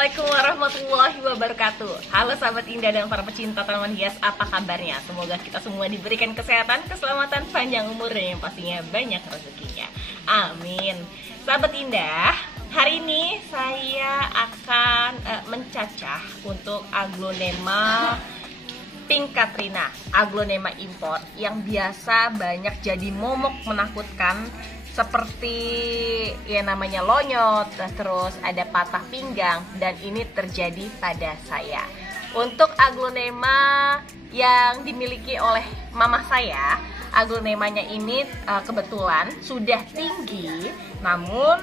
Assalamualaikum warahmatullahi wabarakatuh. Halo sahabat indah dan para pecinta tanaman hias, apa kabarnya? Semoga kita semua diberikan kesehatan, keselamatan, panjang umur, dan yang pastinya banyak rezekinya. Amin. Sahabat indah, hari ini saya akan mencacah untuk aglonema Pink Katrina, aglonema import yang biasa banyak jadi momok menakutkan, seperti ya namanya lonyot, terus ada patah pinggang, dan ini terjadi pada saya. Untuk aglonema yang dimiliki oleh mama saya, aglonemanya ini kebetulan sudah tinggi, namun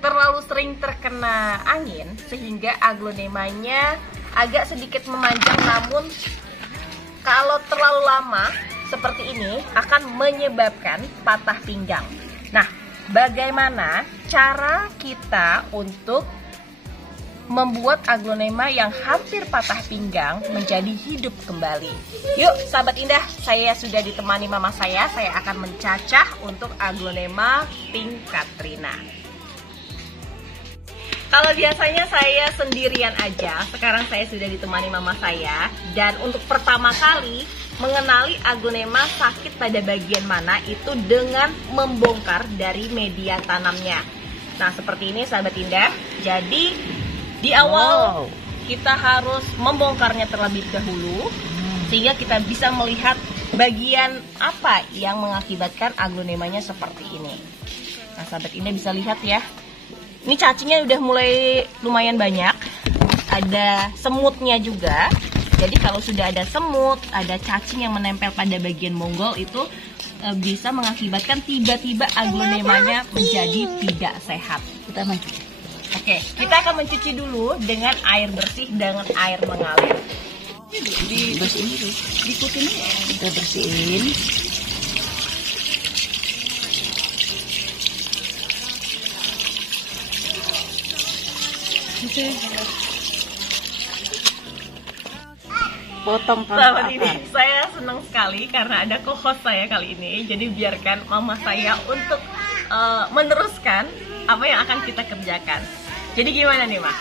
terlalu sering terkena angin sehingga aglonemanya agak sedikit memanjang, namun kalau terlalu lama seperti ini akan menyebabkan patah pinggang. Nah, bagaimana cara kita untuk membuat aglonema yang hampir patah pinggang menjadi hidup kembali? Yuk, sahabat indah, saya sudah ditemani mama saya akan mencacah untuk aglonema Pink Katrina. Kalau biasanya saya sendirian aja, sekarang saya sudah ditemani mama saya. Dan untuk pertama kali mengenali aglonema sakit pada bagian mana itu dengan membongkar dari media tanamnya. Nah, seperti ini sahabat indah. Jadi di awal kita harus membongkarnya terlebih dahulu sehingga kita bisa melihat bagian apa yang mengakibatkan aglonemanya seperti ini. Nah, sahabat indah bisa lihat ya. Ini cacingnya udah mulai lumayan banyak, ada semutnya juga. Jadi kalau sudah ada semut, ada cacing yang menempel pada bagian bonggol itu bisa mengakibatkan tiba-tiba aglonemanya menjadi tidak sehat. Kita mencuci. Oke, kita akan mencuci dulu dengan air bersih, dengan air mengalir. Bersihin dulu. Ikutin Kita bersihin. Potong tanpa ini akar. saya senang sekali karena ada co-host saya kali ini. Jadi biarkan mama saya untuk meneruskan apa yang akan kita kerjakan. Jadi gimana nih, Ma?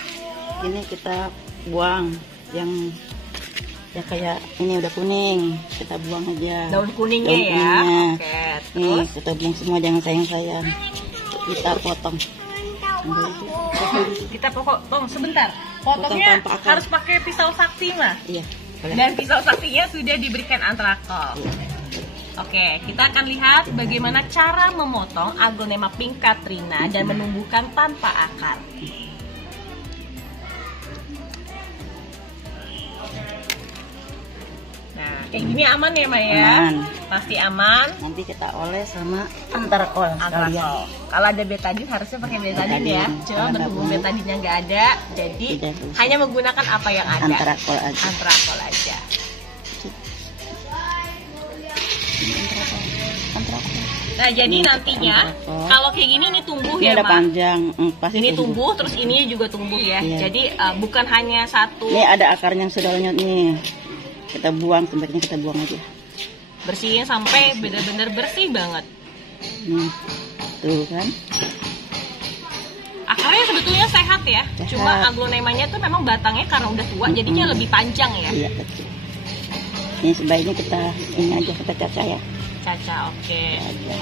Ini kita buang yang ya kayak ini udah kuning, kita buang aja. Daun kuningnya Daun ya. kuningnya. Oke, Nih, terus kita buang semua, jangan sayang-sayang. Kita potong. kita potong sebentar. Potongnya tanpa akar. harus pakai pisau sakti, Ma. Iya. Boleh. Dan pisau saktinya sudah diberikan antrakol. Oke, kita akan lihat bagaimana cara memotong aglonema Pink Katrina dan menumbuhkan tanpa akar. Nah, kayak gini aman ya, Ma ya? Aman. Pasti aman. Nanti kita oles sama antrakol sekalian. Antrakol. Kalau ada betadin harusnya pakai betadin ya. Betadin. Cuma Kalau berhubung nggak betadinnya nggak ada, jadi Tidak usah. hanya menggunakan apa yang ada. Antrakol aja. Antrakol aja. Antrakol. Nah, jadi Ini nantinya antrakol. kalau kayak gini nih tumbuh Ini ya, ada Ma. panjang, pasti Ini tumbuh, terus ini juga tumbuh ya. Iya. Jadi bukan hanya satu. Ini ada akarnya yang sudah lonyot nih. Kita buang, sebaiknya kita buang aja. Bersihin sampai benar-benar bersih banget. Tuh kan. Akarnya sebetulnya sehat ya. Sehat. Cuma aglonemanya tuh memang batangnya karena udah tua, jadinya lebih panjang ya. Iya, betul. Ini sebaiknya kita ini aja, kita cacah ya. Caca, oke. Aja.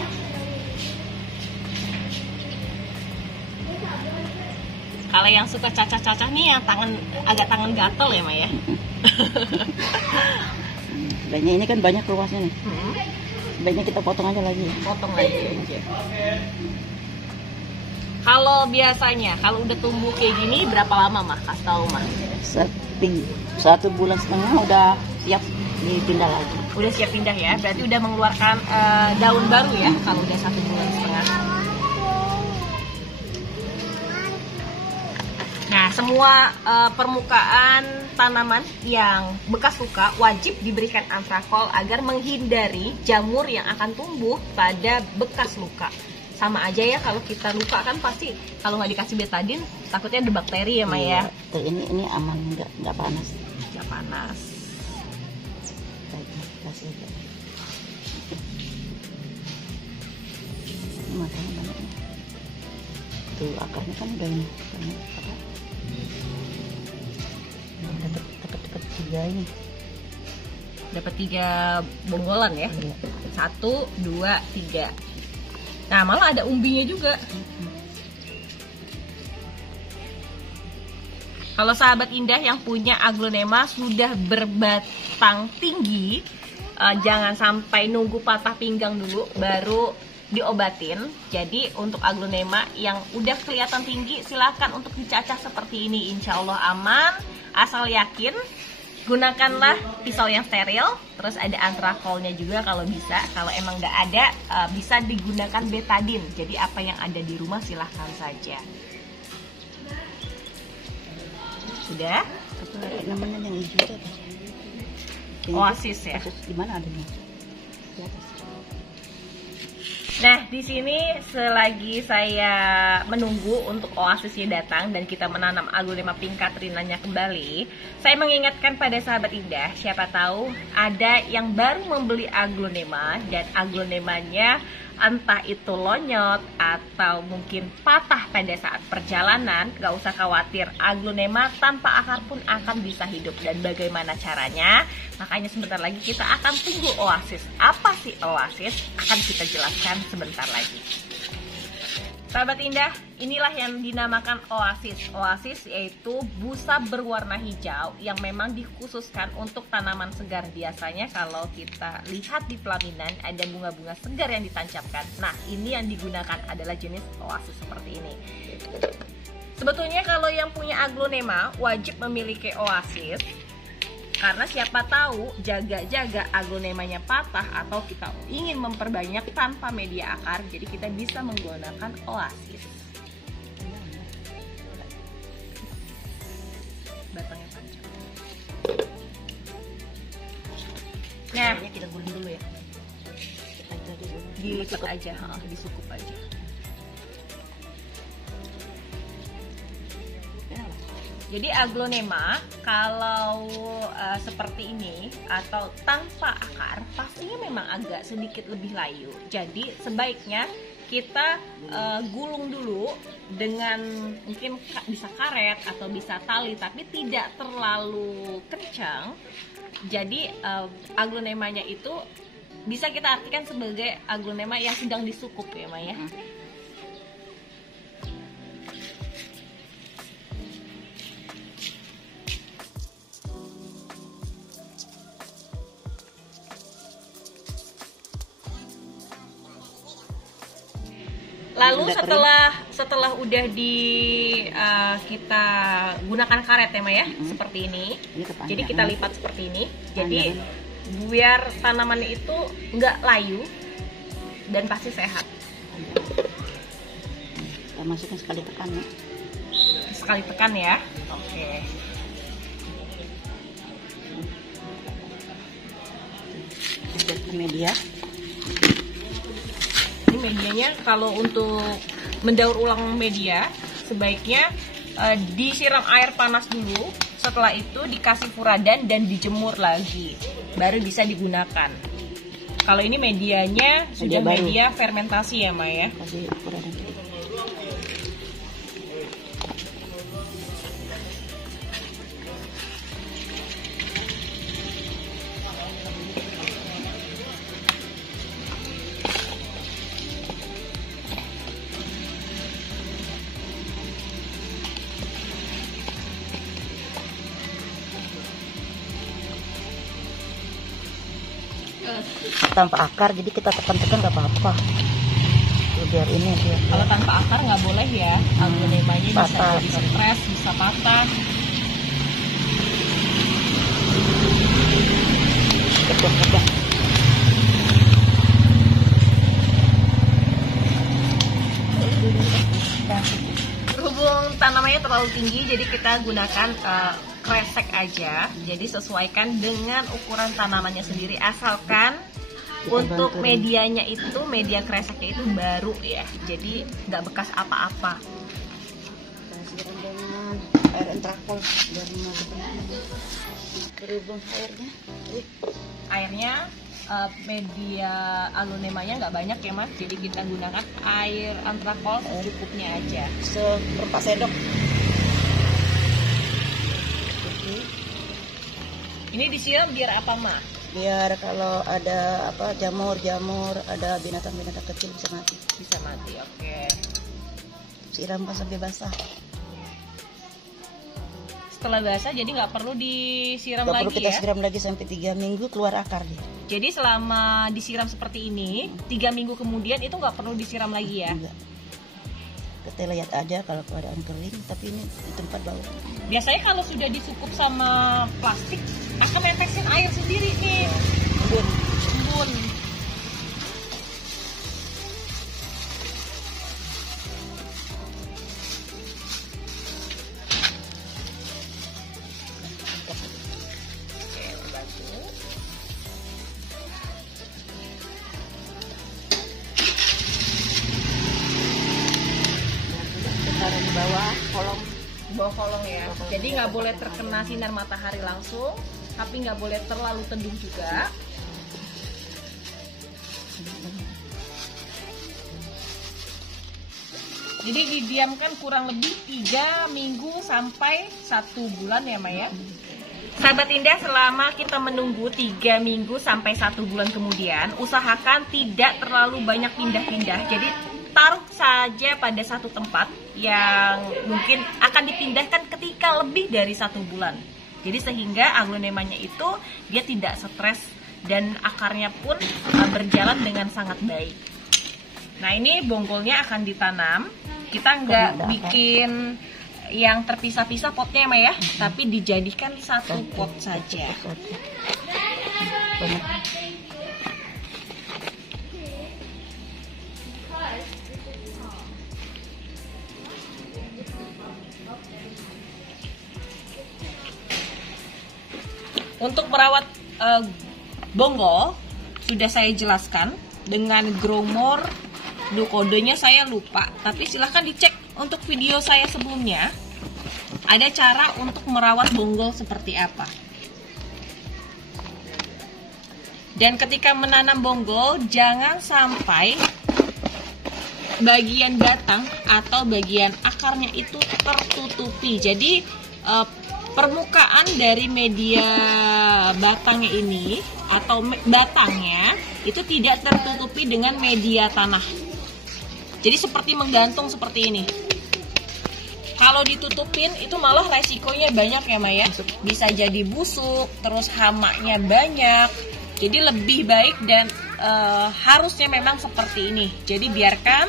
Kalau yang suka cacah-cacah nih yang agak tangan gatel ya, Ma ya. Sebaiknya ini kan banyak luasnya nih. Hmm, Sebaiknya kita potong aja lagi. potong lagi aja. Kalau biasanya, kalau udah tumbuh kayak gini berapa lama, Ma? Kasih tahu, Ma. 1 bulan setengah udah siap dipindah lagi. Udah siap pindah ya, berarti udah mengeluarkan daun baru ya kalau udah 1 bulan setengah. Nah, semua permukaan tanaman yang bekas luka wajib diberikan antrakol agar menghindari jamur yang akan tumbuh pada bekas luka. Sama aja ya, kalau kita luka kan pasti kalau nggak dikasih betadin takutnya ada bakteri ya, Ma ya. Tuh, ini aman, nggak panas. Nggak panas. Kasih aja. Ini matanya banyak. Tuh akarnya kan udah ini. Apa? dapat 3 ini. Dapat 3 bonggolan ya. Iya. 1, 2, 3. Nah, malah ada umbinya juga. Kalau sahabat Indah yang punya aglonema sudah berbatang tinggi, jangan sampai nunggu patah pinggang dulu baru diobatin. Jadi untuk aglonema yang udah kelihatan tinggi, silakan untuk dicacah seperti ini. Insya Allah aman, asal yakin. Gunakanlah pisau yang steril, terus ada antrakolnya juga kalau bisa. Kalau emang nggak ada, bisa digunakan betadine. Jadi apa yang ada di rumah silahkan saja. Sudah? Apa namanya yang hijau itu apa? Oasis ya. Oasis di mana adanya? Di atas. Nah, di sini selagi saya menunggu untuk Oasisnya datang dan kita menanam aglonema pink Katrinanya kembali, saya mengingatkan pada sahabat Indah, siapa tahu ada yang baru membeli aglonema dan aglonemanya entah itu lonyot atau mungkin patah pada saat perjalanan. Gak usah khawatir, aglonema tanpa akar pun akan bisa hidup. Dan bagaimana caranya? Makanya sebentar lagi kita akan tunggu Oasis. Apa sih Oasis? Akan kita jelaskan sebentar lagi. Sahabat Indah, inilah yang dinamakan Oasis. Oasis yaitu busa berwarna hijau yang memang dikhususkan untuk tanaman segar. Biasanya kalau kita lihat di pelaminan ada bunga-bunga segar yang ditancapkan. Nah, ini yang digunakan adalah jenis Oasis seperti ini. Sebetulnya kalau yang punya aglonema wajib memiliki Oasis. Karena siapa tahu jaga-jaga aglonemanya patah atau kita ingin memperbanyak tanpa media akar, jadi kita bisa menggunakan Oasis. Batangnya panjang. Nah, kita guling dulu ya. dilipat aja, disukup aja. Jadi aglonema kalau seperti ini atau tanpa akar pastinya memang agak sedikit lebih layu. Jadi sebaiknya kita gulung dulu dengan mungkin bisa karet atau bisa tali tapi tidak terlalu kencang. Jadi aglonemanya itu bisa kita artikan sebagai aglonema yang sedang disukup ya Maya. Lalu setelah udah kita gunakan karet ya Maya, seperti ini. Jadi kita lipat seperti ini. Jadi biar tanaman itu nggak layu dan pasti sehat. Kita masukin sekali tekan ya. Sekali tekan ya. Oke. Kita ke media. Medianya kalau untuk mendaur ulang media sebaiknya disiram air panas dulu, setelah itu dikasih furadan dan dijemur lagi baru bisa digunakan. Kalau ini medianya sudah media fermentasi ya Maya. Kasih furadan. Tanpa akar jadi kita tekan-tekan nggak apa-apa. Biar ini dia. Kalau tanpa akar nggak boleh ya, aglonemanya bisa jadi stres, bisa patah. Ketuk-ketuk. Berhubung tanamannya terlalu tinggi, jadi kita gunakan kresek aja. Jadi sesuaikan dengan ukuran tanamannya sendiri, asalkan untuk medianya itu, media kreseknya itu baru ya, jadi nggak bekas apa-apa. Siram dengan air entrakol biar berhubung airnya. Airnya media aglonemanya nggak banyak ya Mas, jadi kita gunakan air antrakol secukupnya aja. Seperempat sendok. Ini disiram biar apa, Ma? Biar kalau ada apa jamur-jamur, ada binatang-binatang kecil bisa mati. Bisa mati, oke. Siram sampai basah. Setelah basah jadi nggak perlu disiram Nggak lagi perlu kita ya? siram lagi sampai 3 minggu keluar akar dia. Jadi selama disiram seperti ini, 3 minggu kemudian itu nggak perlu disiram lagi ya? Enggak. Kita lihat aja kalau keadaan kering, tapi ini di tempat bau. Biasanya kalau sudah disukup sama plastik akan mentesin air sendiri nih. Embun. Embun. Oke, bantu. Taruh di bawah kolong. Bawah kolong ya. Jadi nggak boleh terkena sinar matahari langsung, tapi nggak boleh terlalu teduh juga. Jadi didiamkan kurang lebih 3 minggu sampai 1 bulan ya, Maya. Sahabat Indah, selama kita menunggu 3 minggu sampai 1 bulan kemudian, usahakan tidak terlalu banyak pindah-pindah. Jadi taruh saja pada satu tempat yang mungkin akan dipindahkan ketika lebih dari 1 bulan. Jadi sehingga aglonemanya itu dia tidak stres dan akarnya pun berjalan dengan sangat baik. Nah, ini bonggolnya akan ditanam. Kita nggak bikin yang terpisah-pisah potnya, Ma ya, tapi dijadikan satu pot saja. Untuk merawat bonggol sudah saya jelaskan dengan Growmore. Kodenya saya lupa, tapi silahkan dicek untuk video saya sebelumnya. Ada cara untuk merawat bonggol seperti apa. Dan ketika menanam bonggol, jangan sampai bagian batang atau bagian akarnya itu tertutupi. Jadi permukaan dari media batangnya ini atau batangnya itu tidak tertutupi dengan media tanah. Jadi seperti menggantung seperti ini. Kalau ditutupin itu malah resikonya banyak ya, Maya. Bisa jadi busuk, terus hamanya banyak. Jadi lebih baik dan harusnya memang seperti ini. Jadi biarkan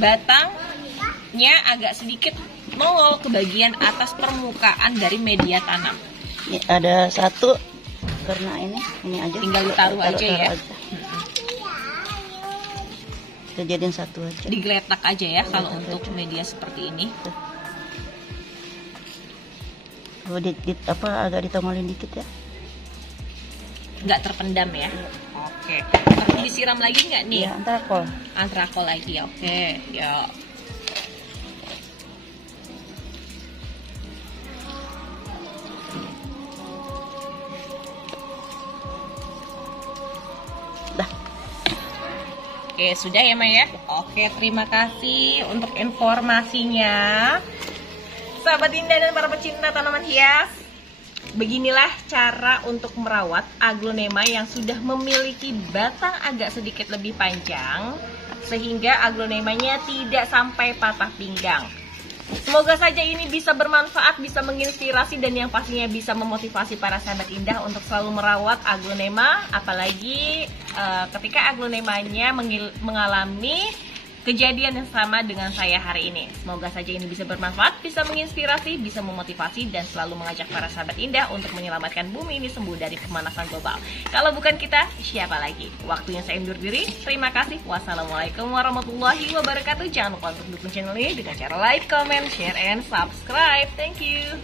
batangnya agak sedikit nongol ke bagian atas permukaan dari media tanam. Ini ada satu karena ini aja. Tinggal ditaruh aja ya. Kita jadiin satu aja. Digeletak aja ya kalau untuk media seperti ini. Oh, agak ditongolin dikit ya. Nggak terpendam ya. Oke. Perlu disiram lagi nggak nih? Iya, antrakol. Antrakol lagi, oke. Yuk. Oke, sudah ya, Maya? Oke, terima kasih untuk informasinya. Sahabat Indah dan para pecinta tanaman hias, beginilah cara untuk merawat aglonema yang sudah memiliki batang agak sedikit lebih panjang, sehingga aglonemanya tidak sampai patah pinggang. Semoga saja ini bisa bermanfaat, bisa menginspirasi, dan yang pastinya bisa memotivasi para sahabat Indah untuk selalu merawat aglonema, apalagi ketika aglonemanya mengalami kejadian yang sama dengan saya hari ini. Semoga saja ini bisa bermanfaat, bisa menginspirasi, bisa memotivasi, dan selalu mengajak para sahabat Indah untuk menyelamatkan bumi ini sembuh dari pemanasan global. Kalau bukan kita, siapa lagi? Waktunya saya undur diri. Terima kasih. Wassalamualaikum warahmatullahi wabarakatuh. Jangan lupa untuk dukung channel ini dengan cara like, comment, share, and subscribe. Thank you.